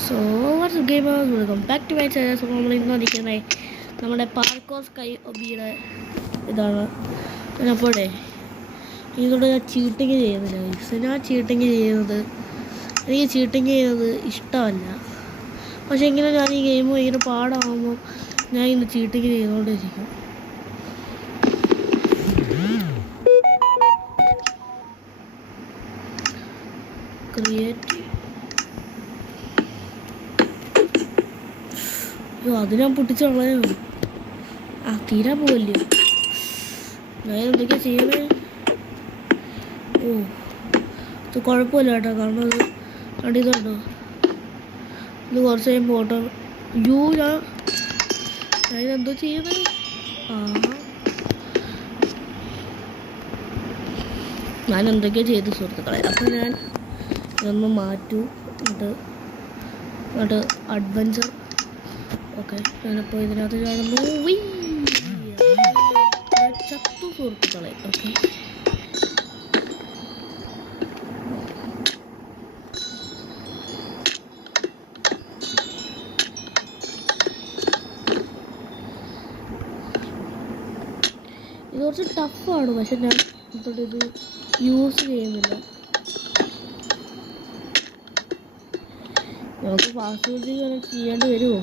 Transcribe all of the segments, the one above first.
So what's gamers, welcome back to my channel. So നമ്മൾ ഇന്ന് വന്നിരിക്കുന്നത് നമ്മുടെ പാർക്കോർ സ്കൈ ഒബിയുടെ ഇതാണ്. അപ്പോഴേ ഇതിലൂടെ ഞാൻ ചീട്ടിങ് ചെയ്യുന്നില്ല. ഞാൻ ചീട്ടിങ് ചെയ്യുന്നത് എനിക്ക് ചീട്ടിങ് ചെയ്യുന്നത് ഇഷ്ടമല്ല. പക്ഷേ ഇങ്ങനെ ഞാൻ ഈ ഗെയിം ഭയങ്കര പാടാകുമ്പോൾ ഞാൻ ഇന്ന് ചീട്ടിങ് ചെയ്തുകൊണ്ടിരിക്കും. ക്രിയേറ്റ് അത് ഞാൻ പൊട്ടിച്ച് കളയാനോ? തീരാൻ പോവല്ലേ? ഞാൻ എന്തൊക്കെയാ ചെയ്യണേ? ഇത് കുഴപ്പമില്ല കേട്ടോ, കാരണം അത് കണ്ടിതുണ്ടോ? ഇത് കുറച്ച് കഴിയുമ്പോൾ ഓട്ടോ ഞാനെന്തോ ചെയ്യണേ? ഞാൻ എന്തൊക്കെയാ ചെയ്ത് സുഹൃത്തുക്കളെ. അപ്പം ഞാൻ ഇതൊന്ന് മാറ്റൂ. എന്നിട്ട് അഡ്വഞ്ചർ. ഓക്കെ, ഞാനപ്പോൾ ഇതിനകത്ത് കാണുന്നു ചത്തു സുഹൃത്തുക്കളെ. ഓക്കെ, ഇത് കുറച്ച് ടഫാണ്, പക്ഷെ ഞാൻ ഇത് യൂസ് ചെയ്യുന്നില്ല. നമുക്ക് ഫാസ്റ്റ് ഫുഡ് ചെയ്യേണ്ടി വരുമോ?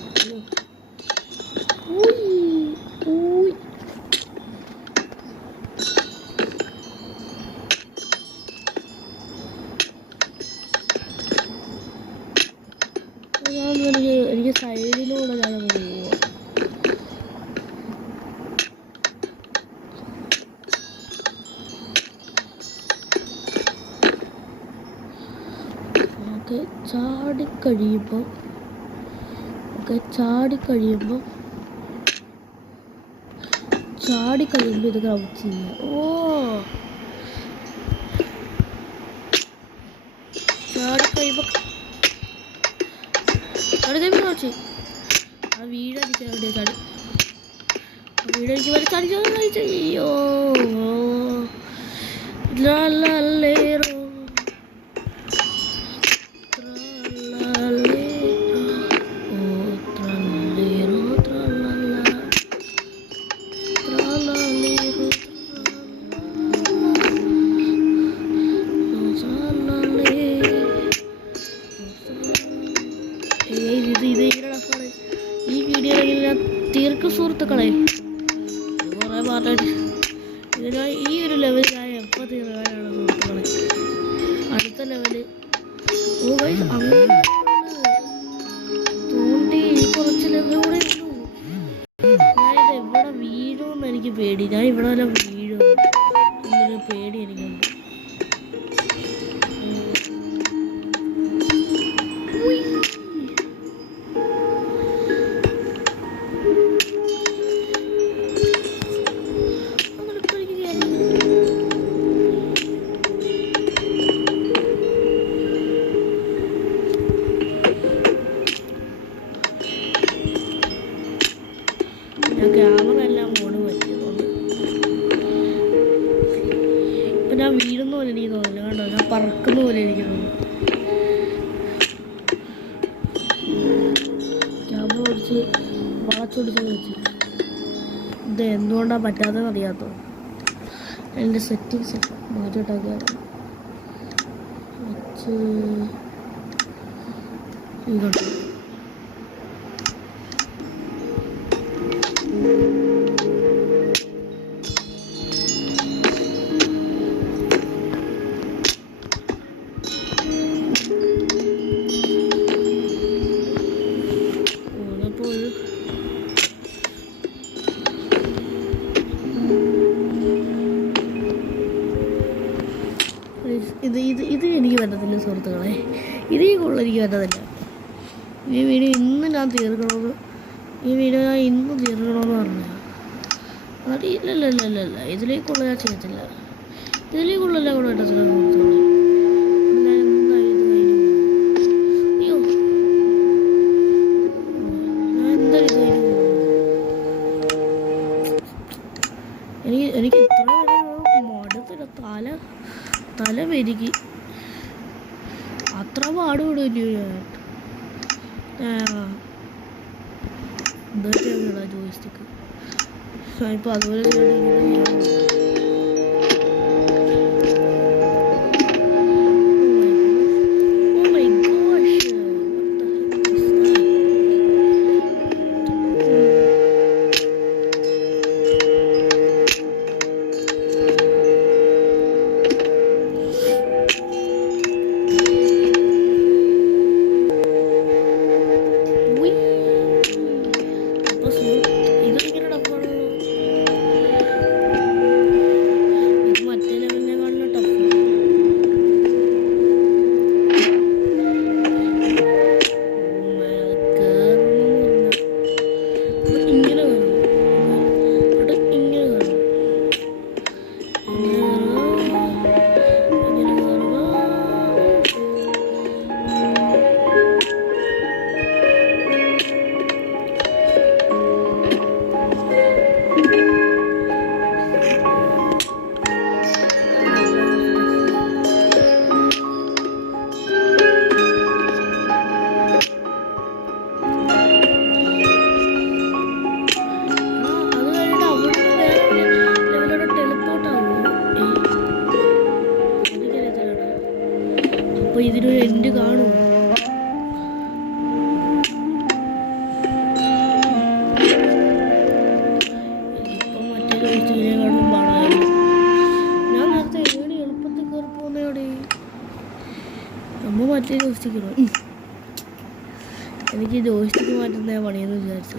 എനിക്ക് സൈഡിലൂടെ ഞാനൊന്ന് പോവുക. ചാടിക്കഴിയുമ്പോൾ ഇത് ഗ്രൗണ്ട് ചെയ്യുക. ചാടിക്കഴിയുമ്പോൾ അയ്യോ ഈ വീഡിയോ ഞാൻ തീർക്കും സുഹൃത്തുക്കളെ. കുറേ പാട്ടായിട്ട് ഞാൻ ഈ ഒരു ലെവൽ ഞാൻ എപ്പോൾ തീർക്കാനാണ് സുഹൃത്തുക്കളെ? അടുത്ത ലെവല് അങ്ങനെ തോണ്ടി കുറച്ച് ലെവൽ കൂടെ ഉള്ളൂ. ഞാനിത് എവിടെ വീഴുമെന്ന് എനിക്ക് പേടി. ഞാൻ ഇവിടെ വല്ല വീഴും എന്നൊരു പേടി എനിക്കുണ്ട്. ക്യാമറ എല്ലാം മോഡ് പറ്റിയതുകൊണ്ട് ഇപ്പം ഞാൻ വീഴുന്ന പോലെ എനിക്ക് തോന്നില്ല. കണ്ടോ, ഞാൻ പറക്കുന്ന പോലെ എനിക്ക് തോന്നുന്നു. ക്യാമറ ഓടിച്ച് വളച്ചൊടിച്ച് വെച്ച് ഇത് എന്തുകൊണ്ടാണ് പറ്റാത്തതെന്ന് അറിയാത്തോ? എൻ്റെ സെറ്റിങ്സ് മാറ്റിയിട്ടൊക്കെയാണ് വെച്ച് ഇങ്ങോട്ട് ഇത് എനിക്ക് പറ്റത്തില്ല സുഹൃത്തുക്കളെ. ഇതേ കൂടുതൽ എനിക്ക് പറ്റത്തില്ല. ഈ വീഡിയോ ഇന്ന് ഞാൻ തീർക്കണമെന്ന് പറഞ്ഞാൽ അത് ഇല്ല ഇതിലേക്കുള്ള ഞാൻ ചെയ്യത്തില്ല. ഇതിലേക്കുള്ള എല്ലാം കൂടെ പറ്റത്തില്ല സുഹൃത്തുക്കളെ. ഞാൻ എന്തായാലും ഇത് കഴിഞ്ഞു. അയ്യോ, ഞാൻ എന്തായാലും ഇത് കഴിഞ്ഞു. എനിക്ക് എത്ര മടുത്തില്ല. തല പെരുകി അത്ര പാടുപെടും ഞാൻ. ഇതൊക്കെയാണ് ജോയിസ്റ്റിക്ക്. ഇപ്പം അതുപോലെ ഇതിനൊരു എൻഡ് കാണുമോ? ഇപ്പം മറ്റേ ജോയിസ്റ്റിക്കിനെക്കാളും പാടായിരുന്നു. ഞാൻ നേരത്തെ ഏടി എളുപ്പത്തിൽ കയറി പോകുന്നതോടെ നമ്മൾ മറ്റേ ജോയിസ്റ്റിക്കിനോ എനിക്ക് ജോയിസ്റ്റിക്ക് മാറ്റുന്ന പണിയെന്ന് വിചാരിച്ചു.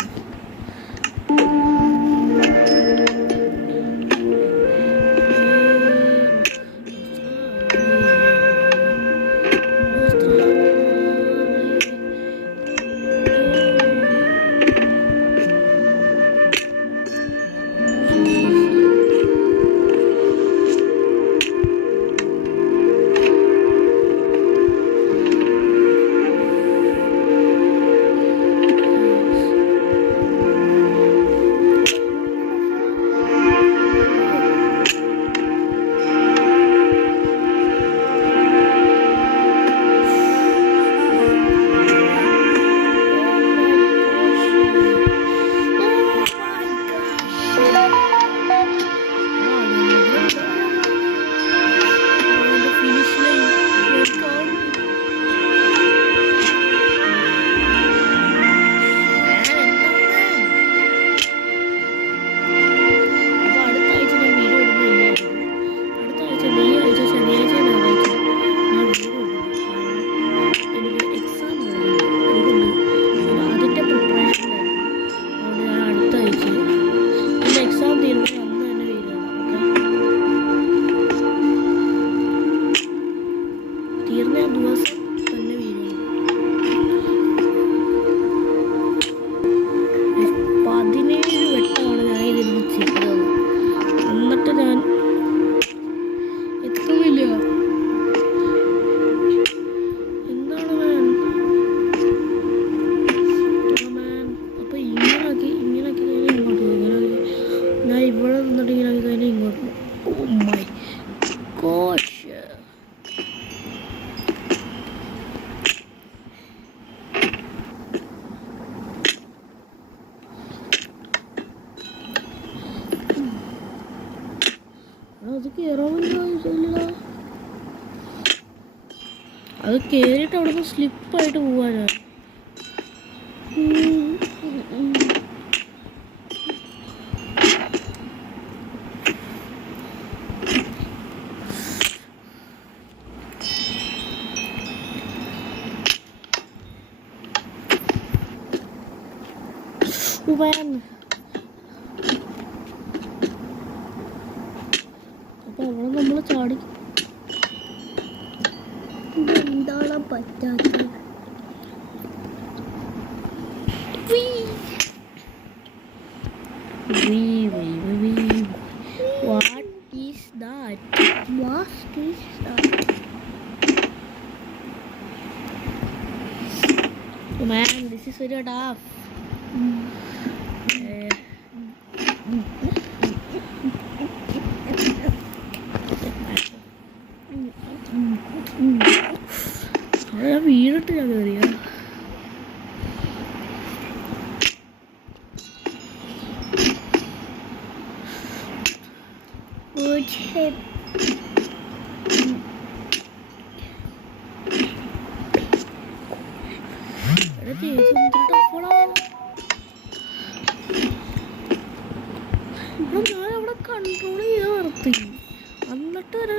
അത് കേറിയിട്ട് അവിടെ നിന്ന് സ്ലിപ്പായിട്ട് പോവാനാ. അപ്പൊ അവിടെ നമ്മള് ചാടി എന്താണ് പറ്റാത്തത്? What is that? What is that? Oh man, this is very tough. വീണിട്ട് ഞാൻ കയറിയ ഞാനവിടെ കൺട്രോൾ ചെയ്ത് നിർത്തി എന്നിട്ട് വരെ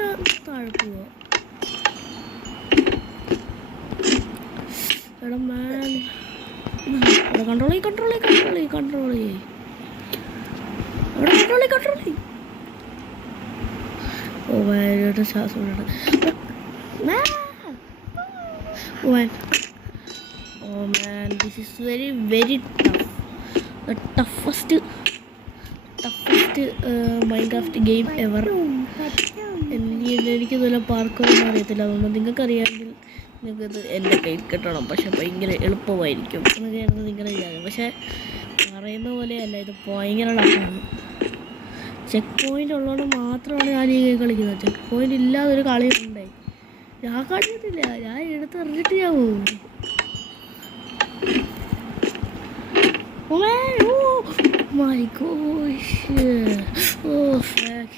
താഴെ പോവാ. എടാ മാൻ കൺട്രോൾ ചെയ്യ് ഓ ഭയങ്കര ശ്വാസം Oh man, this is very tough. The toughest Minecraft game ever. എനിക്ക് ഇതുപോലെ പാർക്കൊന്നും അറിയത്തില്ല. അതുകൊണ്ട് നിങ്ങൾക്കറിയാമെങ്കിൽ നിങ്ങൾക്കിത് എൻ്റെ കയ്യിൽ കിട്ടണം. പക്ഷെ ഭയങ്കര എളുപ്പമായിരിക്കും എന്നൊക്കെയായിരുന്നു നിങ്ങളുടെ വിചാരം. പക്ഷേ പറയുന്ന പോലെയല്ല, ഇത് ഭയങ്കര ടഫാണ്. ചെക്ക് പോയിൻ്റ് ഉള്ളതുകൊണ്ട് മാത്രമാണ് ഞാൻ ഈ ഗെയിം കളിക്കുന്നത്. ചെക്ക് പോയിൻ്റ് ഇല്ലാതൊരു കളിയുണ്ടായി ഞാൻ കളിക്കത്തില്ല. ഞാൻ എടുത്തെറിഞ്ഞിട്ട് ഞാൻ പോകും. Oh man, oh my gosh. Oh fuck.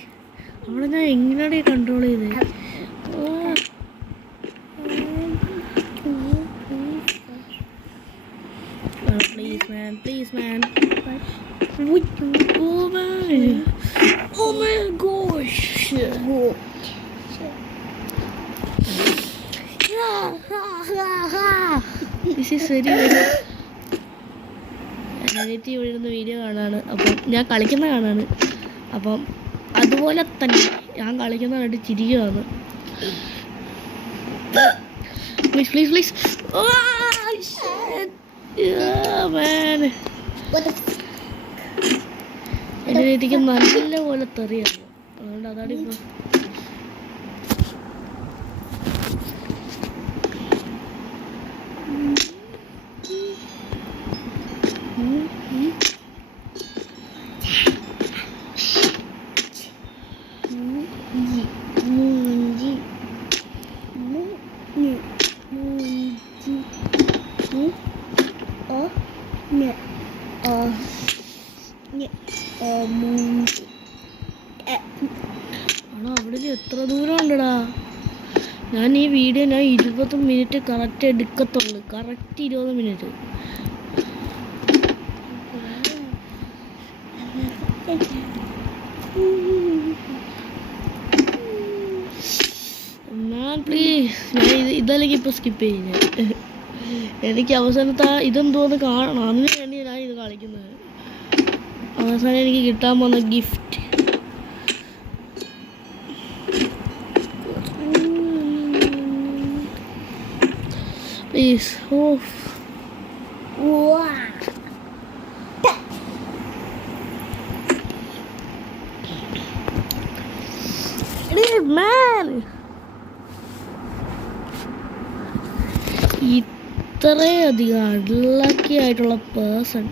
അവിടെ ഞാൻ എങ്ങനെയാണ് കൺട്രോൾ ചെയ്തത്? Please man. Oh my gosh. This is very അനിയത്തി ഇവിടെ ഇരുന്ന് വീഡിയോ കാണാണ്. അപ്പം ഞാൻ കളിക്കുന്ന കാണാണ്. അപ്പം അതുപോലെ തന്നെ ഞാൻ കളിക്കുന്ന കണ്ടിട്ട് ചിരിക്കുകയാണ്. പ്ലീസ് എൻ്റെ രീതിക്ക് നല്ല പോലെ തെറിയാണ്. അതുകൊണ്ട് അതാണ് ഇപ്പോൾ അവിടെ എത്ര ദൂരം ഉണ്ടടാ? ഞാൻ ഈ വീഡിയോ 20 മിനിറ്റ് കറക്റ്റ് എടുക്കത്തുള്ളൂ. Correct 20 minute. പ്ലീസ് ഞാൻ ഇതല്ലെങ്കിൽ ഇപ്പോൾ സ്കിപ്പ് ചെയ്യുന്നത്. എനിക്ക് അവസാനത്തെ ഇതെന്തോന്ന് കാണണം. അതിന് വേണ്ടി ഞാൻ ഇത് കളിക്കുന്നത്. അവസാനം എനിക്ക് കിട്ടാൻ പോകുന്ന ഗിഫ്റ്റ്. പ്ലീസ്. ഇത്രയധികം അൺലക്കി ആയിട്ടുള്ള പേഴ്സൺ.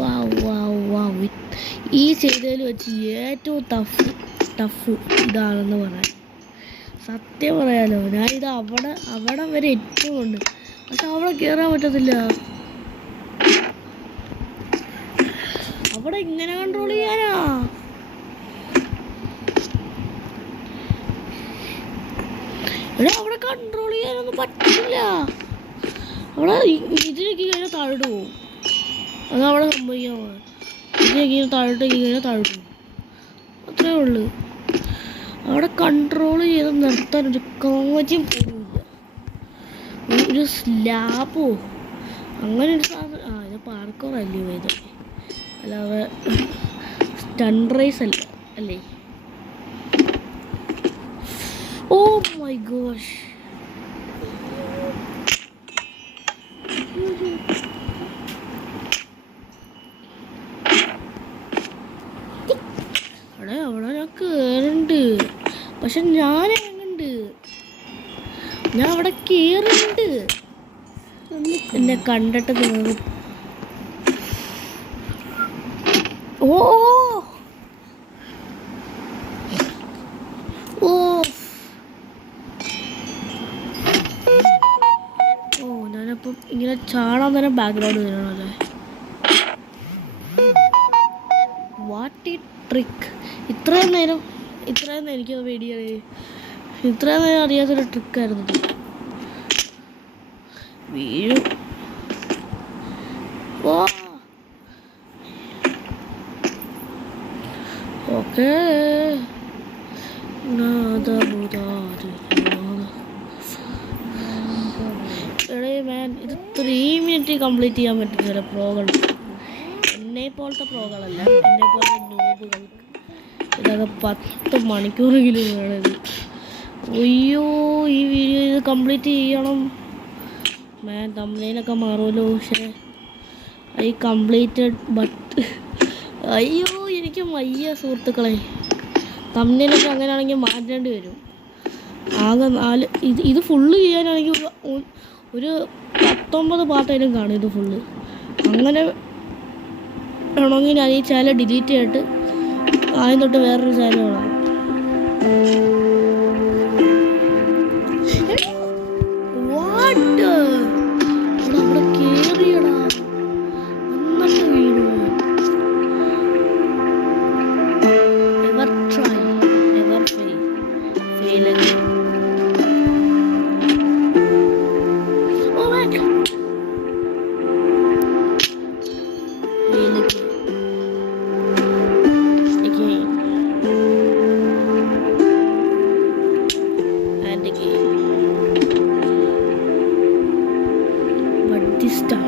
വാവ് ഈ ചെയ്തതിൽ വെച്ച് ഏറ്റവും ടഫ് ഇതാണെന്ന് പറയാം. സത്യം പറയാലോ, ഞാനിത് അവിടെ വരെ എത്തുന്നുണ്ട്. പക്ഷെ അവിടെ കയറാൻ പറ്റത്തില്ല. അവിടെ ഇങ്ങനെ കൺട്രോൾ ചെയ്യാനാ. അവിടെ കൺട്രോൾ ചെയ്യാനൊന്നും പറ്റില്ല. അവിടെ ഇതിലേക്ക് കഴിഞ്ഞാൽ താഴോട്ട് പോകും. അതവിടെ സംഭവിക്കാൻ ഇതിലേക്ക് താഴോട്ടേക്ക് കഴിഞ്ഞാൽ താഴോട്ട് പോകും. അത്രേ ഉള്ളു. അവിടെ കൺട്രോൾ ചെയ്ത് നിർത്താൻ ഒരു കാര്യം പോലുമില്ല. ഒരു സ്ലാബോ അങ്ങനെ ഒരു സാധനം. ഇത് പാർക്കോറല്ലേ ഇത്, അല്ലാതെ സ്റ്റണ്ട് റേസ് അല്ലേ? Oh my gosh. അവിടെ ഞാൻ കേറുന്നുണ്ട്. പക്ഷെ ഞാൻ ഇറങ്ങുന്നുണ്ട്. ഞാൻ അവിടെ കേറുന്നുണ്ട്. എന്നെ കണ്ടിട്ട് കേറും. ഓ ഞാനപ്പം ഇങ്ങനെ ചാടാൻ തന്നെ ബാക്ക്ഗ്രൗണ്ട് വരണല്ലേ. What a trick. ഇത്രയും നേരം എനിക്ക് വീഡിയോ ഇത്രയും നേരം അറിയാത്തൊരു ട്രിക്കായിരുന്നു വീഴും. ഓ ഓക്കേ മാൻ, ഇത് 3 മിനിറ്റ് കംപ്ലീറ്റ് ചെയ്യാൻ പറ്റും ചില പ്രോകൾ. എന്നെ പോലത്തെ പ്രോകളല്ല, എന്നെ പോലത്തെ നോബുകൾ ഇതൊക്കെ 10 മണിക്കൂറെങ്കിലും വേണത്. അയ്യോ, ഈ വീഡിയോ ഇത് കംപ്ലീറ്റ് ചെയ്യണം മാൻ. തമ്മിലൊക്കെ മാറുമല്ലോ. പക്ഷേ ഐ കംപ്ലീറ്റഡ് ബട്ട് അയ്യോ എനിക്ക് വയ്യ സുഹൃത്തുക്കളെ. തമ്മിലൊക്കെ അങ്ങനെയാണെങ്കിൽ മാറ്റേണ്ടി വരും. ആകെ 4 ഇത് ഫുള്ള് ചെയ്യാനാണെങ്കിൽ ഒരു 19 പാട്ടായാലും കാണും. ഇത് ഫുള്ള് അങ്ങനെ വേണമെങ്കിൽ ഞാൻ ഈ ചാനൽ ഡിലീറ്റ് ചെയ്തിട്ട് ആദ്യം തൊട്ട് വേറൊരു ചാനൽ കാണാം. അവിടെ കേറിയടാ എന്നിട്ട് വീണു. Ever try ever fail again. This time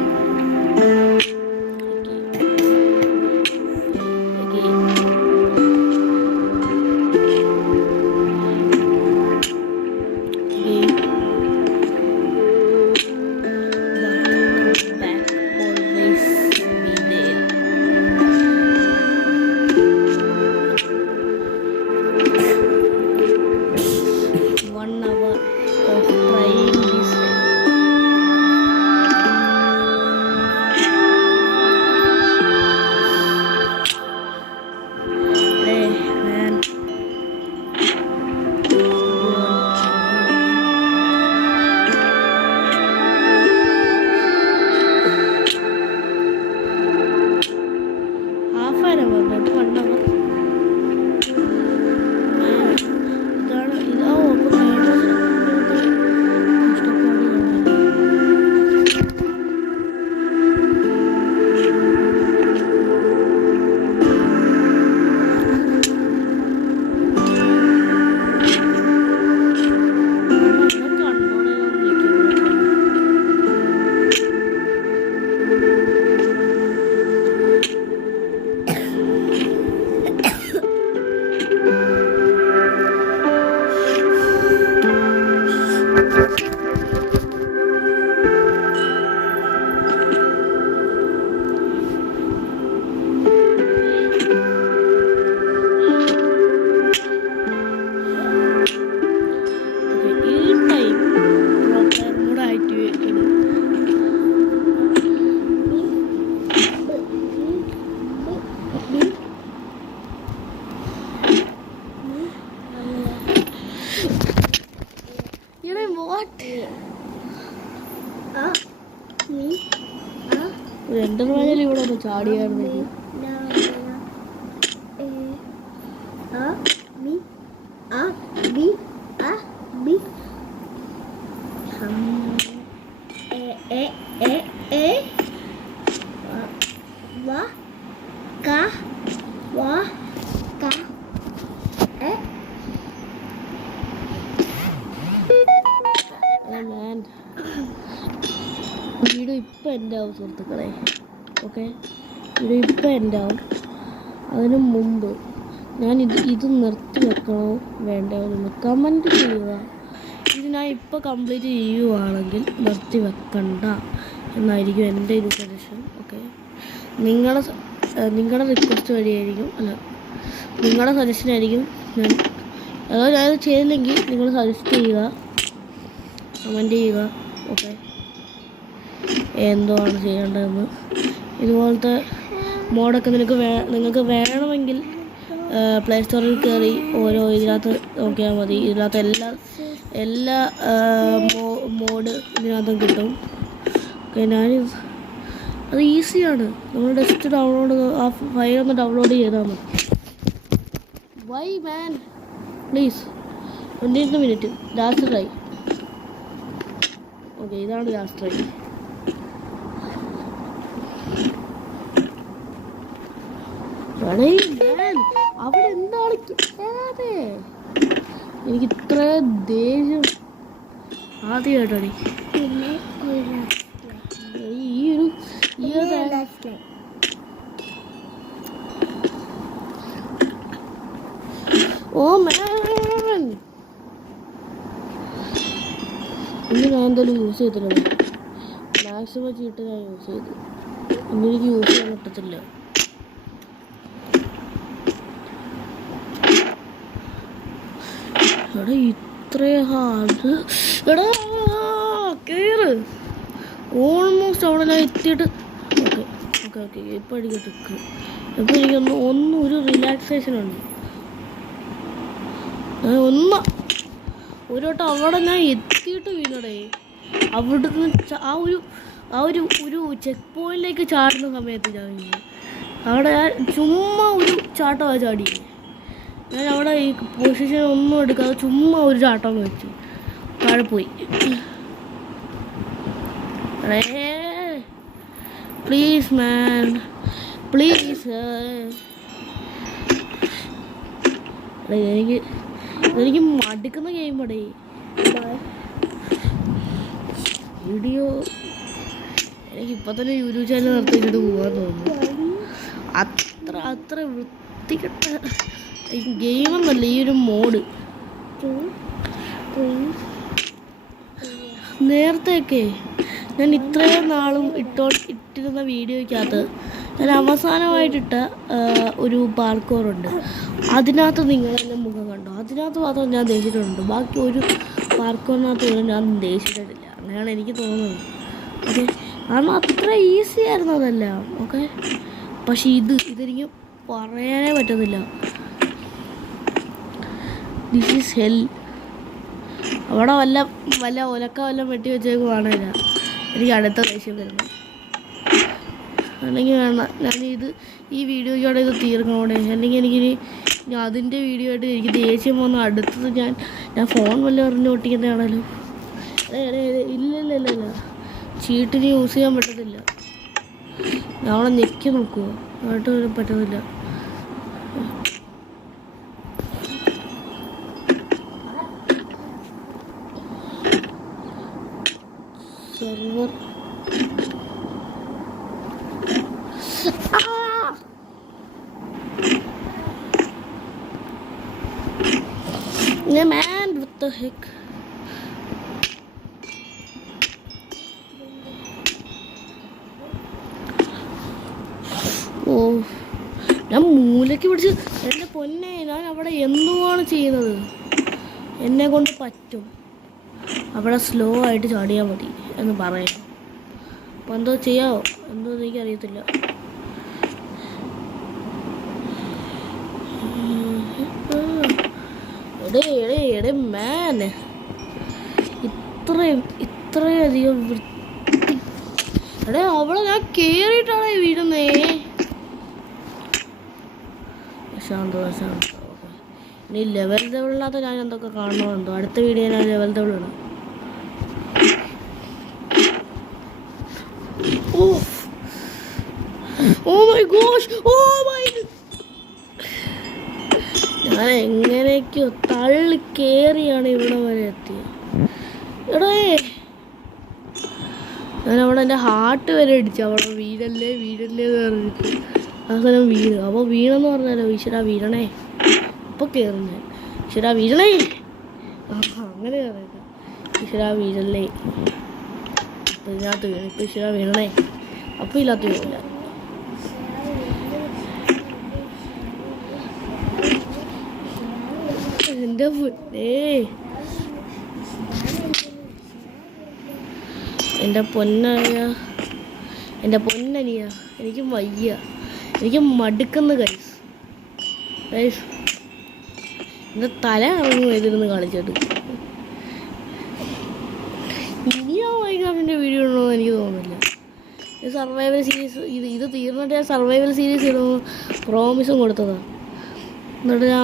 രണ്ടു മണിയിൽ ഇവിടെ ഒന്ന് ചാടിയായിരുന്നെങ്കിൽ വീഡിയോ ഇപ്പം എൻ്റെ ആവും സുഹൃത്തുക്കളെ. ഓക്കെ, വീഡിയോ ഇപ്പം എൻ്റെ ആവും. അതിനു മുമ്പ് ഞാൻ ഇത് നിർത്തി വെക്കണോ വേണ്ടയോ എന്ന് കമൻറ്റ് ചെയ്യുക. ഇത് ഞാൻ ഇപ്പോൾ കംപ്ലീറ്റ് ചെയ്യുവാണെങ്കിൽ നിർത്തി വെക്കണ്ട എന്നായിരിക്കും എൻ്റെ ഇത് സജഷൻ. ഓക്കെ, നിങ്ങളുടെ റിക്വസ്റ്റ് വഴിയായിരിക്കും, അല്ല നിങ്ങളുടെ സജഷനായിരിക്കും. ഞാനത് ചെയ്തില്ലെങ്കിൽ നിങ്ങൾ സജസ്റ്റ് ചെയ്യുക, കമൻറ്റ് ചെയ്യുക. ഓക്കെ, എന്തുവാണ് ചെയ്യേണ്ടതെന്ന്. ഇതുപോലത്തെ മോഡൊക്കെ നിങ്ങൾക്ക് വേണമെങ്കിൽ പ്ലേ സ്റ്റോറിൽ കയറി ഇതിനകത്ത് നോക്കിയാൽ മതി. ഇതിനകത്ത് എല്ലാ മോഡ് ഇതിനകത്തും കിട്ടും. ഓക്കെ, അത് ഈസിയാണ്. നമ്മൾ ജസ്റ്റ് ആ ഫയൽ ഒന്ന് ഡൗൺലോഡ് ചെയ്താൽ മതി. Why man please 20 minute last try. Okay ഇതാണ് ലാസ്റ്റ് ട്രൈ. അവിടെ എന്താണ് കേറാതെ? എനിക്ക് ഇത്ര ദേഷ്യം ആദ്യമായിട്ടാണ്. ഓ മാൻ ഇന്ന് ഞാൻ എന്തായാലും യൂസ് ചെയ്തില്ല. മാക്സിമം ചീട്ട് ഞാൻ യൂസ് ചെയ്തു. ഇന്ന് എനിക്ക് യൂസ് ചെയ്യാൻ പറ്റത്തില്ല. എടാ ഇത്ര ഹാർഡ്. എടാ കയറ്. ഓൾമോസ്റ്റ് അവിടെ ഞാൻ എത്തിയിട്ട് ഓക്കെ ഓക്കെ ഓക്കെ ഇപ്പം അടിക്കട്ടെ. ഇപ്പം എനിക്കൊന്നും ഒരു റിലാക്സേഷൻ ഉണ്ട്. ഒരു വട്ടം അവിടെ ഞാൻ എത്തിയിട്ട് വീണടേ. അവിടുന്ന് ആ ഒരു ചെക്ക് പോയിന്റിലേക്ക് ചാടുന്ന സമയത്ത് ഞാൻ വീണു. അവിടെ ഞാൻ ചുമ്മാ ഒരു ചാട്ടമാണ് ചാടി. ഞാൻ അവിടെ ഈ പൊസിഷൻ ഒന്നും എടുക്കാതെ ചുമ്മാ ഒരു ചാട്ടം വെച്ചു താഴെ പോയി. Please man please. എനിക്ക് മടുക്കുന്ന ഗെയിം അടേ. വീഡിയോ എനിക്കിപ്പോൾ തന്നെ യൂട്യൂബ് ചാനൽ നിർത്തിയിട്ട് പോകാൻ തോന്നുന്നു. അത്ര വൃത്തികെട്ട ഗെയിമൊന്നുമല്ല ഈ ഒരു മോഡ്. നേരത്തെയൊക്കെ ഞാൻ ഇത്രയും നാളും ഇട്ടിരുന്ന വീഡിയോയ്ക്കകത്ത് ഞാൻ അവസാനമായിട്ടിട്ട ഒരു പാർക്കോറുണ്ട്. അതിനകത്ത് നിങ്ങളെന്നെ മുഖം കണ്ടോ? അതിനകത്ത് മാത്രം ഞാൻ ദേഷ്യപ്പെട്ടിട്ടുണ്ട്. ബാക്കി ഒരു പാർക്കോറിനകത്ത് പോലും ഞാൻ ദേഷ്യപ്പെട്ടിട്ടില്ല. അങ്ങനെയാണ് എനിക്ക് തോന്നുന്നത്. ഓക്കെ കാരണം അത്ര ഈസി ആയിരുന്നു അതെല്ലാം. ഓക്കെ പക്ഷെ ഇതെനിക്ക് പറയാനേ പറ്റുന്നില്ല. This is hell. അവിടെ വല്ല ഒലക്ക വെട്ടി വെച്ചേക്കുവാണില്ല. എനിക്ക് അടുത്ത ദേഷ്യം വരുന്നത്. അല്ലെങ്കിൽ വേണം ഞാൻ ഈ വീഡിയോയ്ക്കോടെ ഇത് തീർക്കണോടെ. അല്ലെങ്കിൽ എനിക്കിനി അതിൻ്റെ വീഡിയോ ആയിട്ട് എനിക്ക് ദേഷ്യം വന്ന് അടുത്തത് ഞാൻ ഫോൺ വല്ല എറിഞ്ഞ് ഒട്ടിക്കുന്നതാണല്ലോ. ഇല്ല ചീട്ടിന് യൂസ് ചെയ്യാൻ പറ്റത്തില്ല. ഞാൻ അവിടെ ഞെക്കി നോക്കുമോ? ആയിട്ട് പറ്റുന്നില്ല. Server man, what the heck? ഓ ഞാൻ മൂലയ്ക്ക് പിടിച്ച് എൻ്റെ പൊന്നെ. ഞാൻ അവിടെ എന്തുവാണ് ചെയ്യുന്നത്? എന്നെ കൊണ്ട് പറ്റും. അവിടെ സ്ലോ ആയിട്ട് ചാടിയാൽ മതി എന്ന് പറയാം. അപ്പം എന്തോ ചെയ്യാമോ എന്തോ എനിക്കറിയത്തില്ല. എടേ മാൻ ഇത്രയധികം വൃത്തി. എടേ അവളെ ഞാൻ കേറിയിട്ടാണ് വീഴുന്നേ. ഇനി ലെവൽ തവിളിനകത്ത് ഞാൻ എന്തൊക്കെ കാണണമെന്തോ. അടുത്ത വീഡിയോ ഞാൻ ലെവൽ തവിളാണ്. Oh my gosh. ഞാൻ എങ്ങനെയൊക്കെയോ തള്ളി കയറിയാണ് ഇവിടെ വരെ എത്തിയത്. എടേ ഞാനവിടെ എൻ്റെ ഹാർട്ട് വരെ അടിച്ചു. അവിടെ വീഴല്ലേ എന്ന് പറഞ്ഞിട്ട് അവസാനം വീണ്. അപ്പോൾ വീണെന്ന് പറഞ്ഞാലോ ഈശ്വരാ വീഴണേ. അപ്പോൾ കയറും ഞാൻ. ഈശ്വരാ വീഴണേ. അങ്ങനെ കയറില്ല. ഈശ്വരാ വീഴല്ലേ. അപ്പോൾ ഇതിനകത്ത് വീണു. ഇപ്പോൾ ഈശ്വരാ വീഴണേ. അപ്പോൾ ഇല്ലാത്ത വീണില്ല. എൻ്റെ പൊന്നേ എൻ്റെ പൊന്നനിയ എനിക്ക് വയ്യ. എനിക്ക് മടുക്കുന്ന ഗൈസ്. എൻ്റെ തല ഇറങ്ങും ഇതിരുന്ന് കളിച്ചിട്ട്. ഇനി ആ മൈൻക്രാഫ്റ്റിൻ്റെ വീഡിയോ ഉണ്ടോ എന്ന് എനിക്ക് തോന്നുന്നില്ല. ഇത് സർവൈവൽ സീരീസ് ഇത് തീർന്നിട്ട് ഞാൻ സർവൈവൽ സീരീസ് ഇടുന്നു പ്രോമിസും കൊടുത്തതാണ്. എന്നിട്ട് ഞാൻ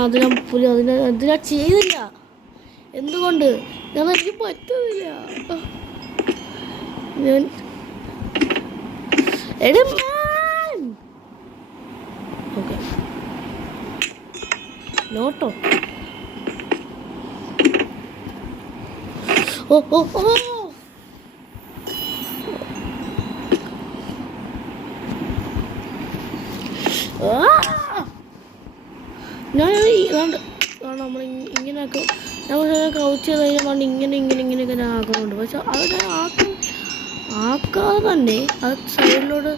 അതിനാ ചെയ്തില്ല. എന്തുകൊണ്ട്? ഞാൻ എനിക്ക് പറ്റുന്നില്ല. ഞാൻ ഓക്കെ നോട്ടോ. ഓ ഓ ഓ ഞാൻ നമ്മൾ ഇങ്ങനെയൊക്കെ നമ്മൾ കൗച്ച് ചെയ്ത് കഴിഞ്ഞാൽ ഇങ്ങനെയൊക്കെ ഞാൻ ആക്കുന്നുണ്ട്. പക്ഷെ അത് ഞാൻ ആക്കാതെ തന്നെ അത് സൈഡിലോട്ട്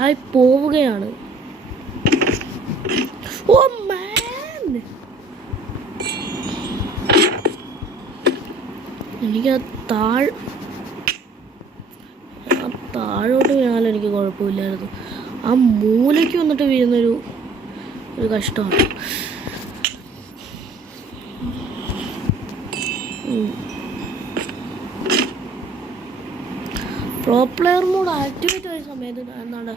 ആയി പോവുകയാണ്. ഓ മാൻ, എനിക്ക് താഴോട്ട് വീണാലും എനിക്ക് കുഴപ്പമില്ലായിരുന്നു. ആ മൂലയ്ക്ക് വന്നിട്ട് വീഴുന്നൊരു കഷ്ടമാണ്. പ്രോ പ്ലെയർ മോഡ് ആക്ടിവേറ്റ് ആയ സമയത്ത് എന്താണ്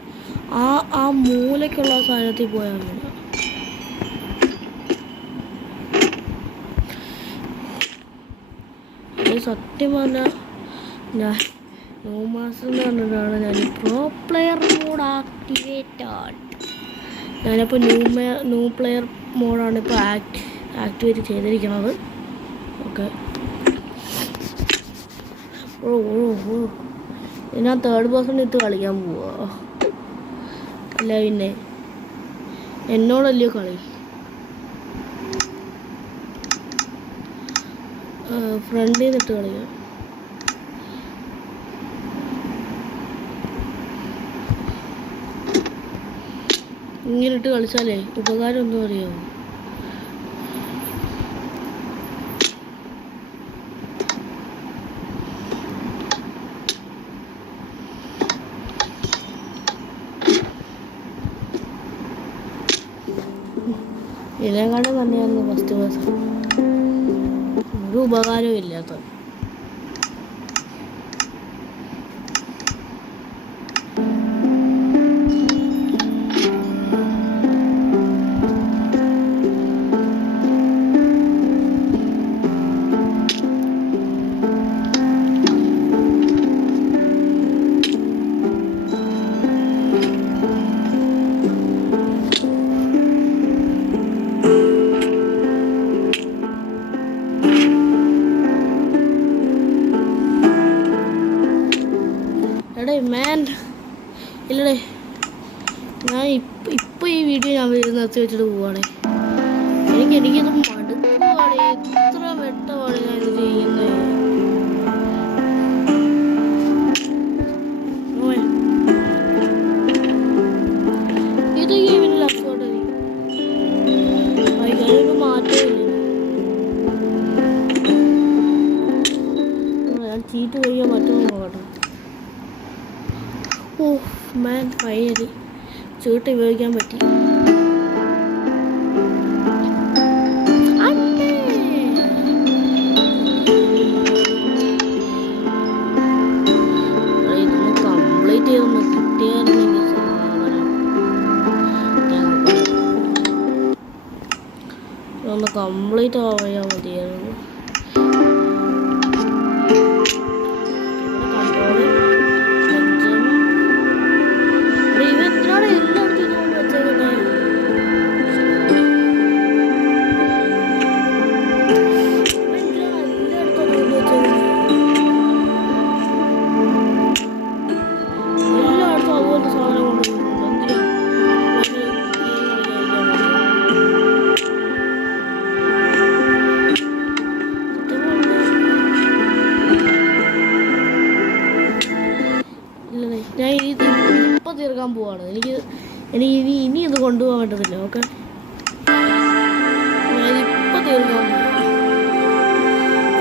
ആ മൂലയ്ക്കുള്ള സാധനത്തിൽ പോയാൽ മതി. സത്യം പറഞ്ഞാൽ ഞാൻ നോ മാസം എന്ന് പറഞ്ഞിട്ടാണ് ഞാൻ പ്രോ പ്ലെയർ മോഡ് ആക്ടിവേറ്റഡ്. ഞാനിപ്പോൾ ന്യൂ പ്ലെയർ മോഡാണ് ഇപ്പോൾ ആക്ടിവേറ്റ് ചെയ്തിരിക്കുന്നത്. ഓക്കെ, ഞാൻ തേർഡ് പേഴ്സൺ ഇട്ട് കളിക്കാൻ പോവാ. അല്ല പിന്നെ എന്നോടല്ലയോ കളി. ഫ്രണ്ടിൽ നിന്നിട്ട് കളിക്കാം. ഇങ്ങനിട്ട് കളിച്ചാലേ ഉപകാരം ഒന്നും അറിയാമോ? ഇതിനെക്കാളും തന്നെയായിരുന്നു ഫസ്റ്റ് പേഴ്സൺ. ഒരു ഉപകാരവും ഇല്ലാത്ത. മാൻ ഇല്ലടേ, ഞാൻ ഇപ്പോൾ ഈ വീഡിയോ ഞാൻ നിർത്തി വെച്ചിട്ട് പോവാണേ. എനിക്കിത് മടുക്കുവാണ്. എത്ര വെട്ടമാണ് ഞാനിത് ചെയ്യുന്നത്. ഇത് ഗെയിമിൽ അഫോർഡ് അതിനൊരു മാറ്റമില്ല. ഞാൻ ചീറ്റ് പോയാൽ മറ്റൊന്നും നോക്കട്ടെ. ഓ മാൻ, ഫൈനലി ചീട്ട് ഉപയോഗിക്കാൻ പറ്റി. ഇതൊന്ന് കംപ്ലീറ്റ് ചെയ്തൊന്ന് കിട്ടിയായിരുന്നെങ്കിൽ സാധനം. ഇതൊന്ന് കംപ്ലീറ്റ് ആവാൻ മതിയായിരുന്നു. ഞാൻ ഇപ്പം തീർക്കാൻ പോവാണ്. എനിക്ക് ഇനി ഇത് കൊണ്ടുപോകാൻ പറ്റത്തില്ല. ഓക്കെ, ഞാനിപ്പോൾ തീർക്കാൻ പോകും.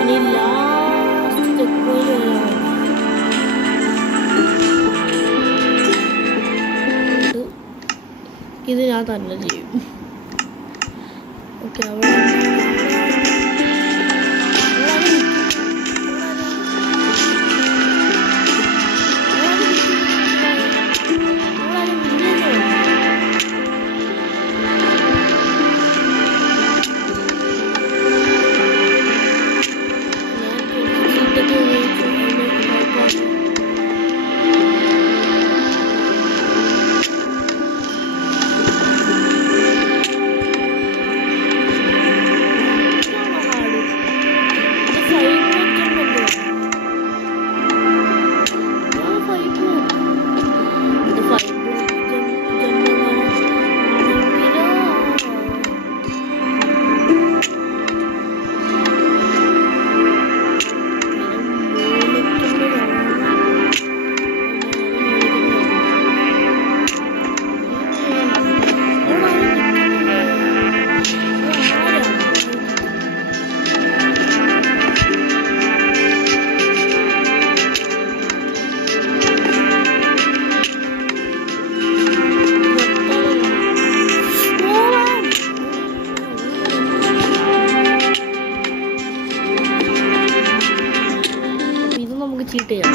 ഇനി ലാസ്റ്റ് ചെക്ക് പോയിന്റ് വരാൻ ഇത് ഞാൻ തന്നെ ചെയ്യും. ഓക്കെ, അവിടെ ഷൂട്ട് ചെയ്യാം.